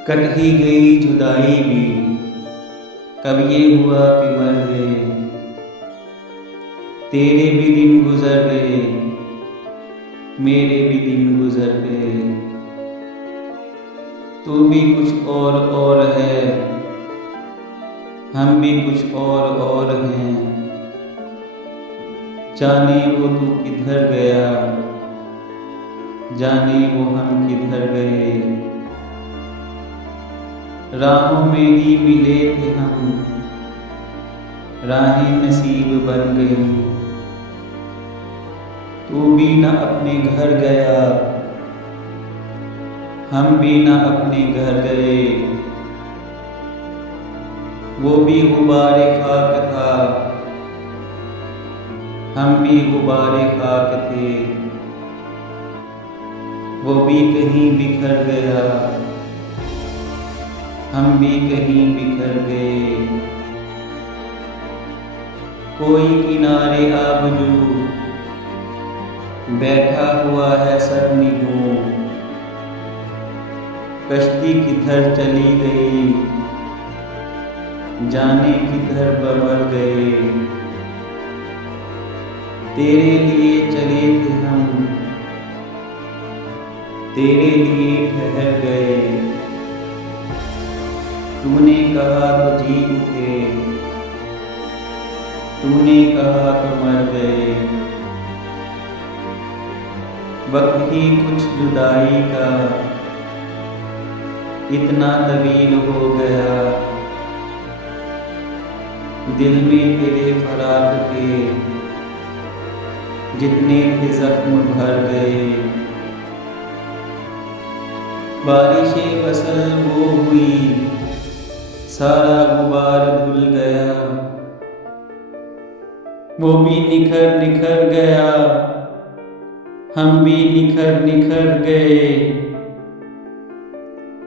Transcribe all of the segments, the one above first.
Cut ही गई जुदाई भी, कब ये हुआ कि मर गए। तेरे भी दिन गुजर गए, मेरे भी दिन गुजर गए। तू भी कुछ और है, हम भी कुछ और हैं। जाने वो तू किधर गया, जाने वो हम किधर गए। राहों में ही मिले थे हम, राहें नसीब बन गई। तू भी न अपने घर गया, हम भी न अपने घर गए। वो भी गुबारे खाक था, हम भी गुबारे खाक थे। वो भी कहीं बिखर गया, हम भी कहीं बिखर गए। कोई किनारे आबजू बैठा हुआ है सरनिगूं। कश्ती किधर चली गई, जाने किधर बमर गए। तेरे लिए चले थे हम, तेरे लिए ठहर गए। तूने कहा तो जी उठे, तूने कहा तो मर गए। वक्त ही कुछ जुदाई का इतना तवील हो गया। दिल में तेरे फराक के जितने थे जख्म भर गए। बारिशें फसल वो हुई, सारा गुबार धुल गया। वो भी निखर निखर गया, हम भी निखर निखर गए।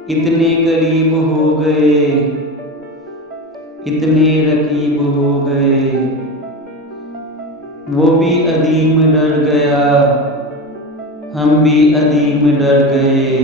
इतने करीब हो गए, इतने रकीब हो गए। वो भी अदीम डर गया, हम भी अदीम डर गए।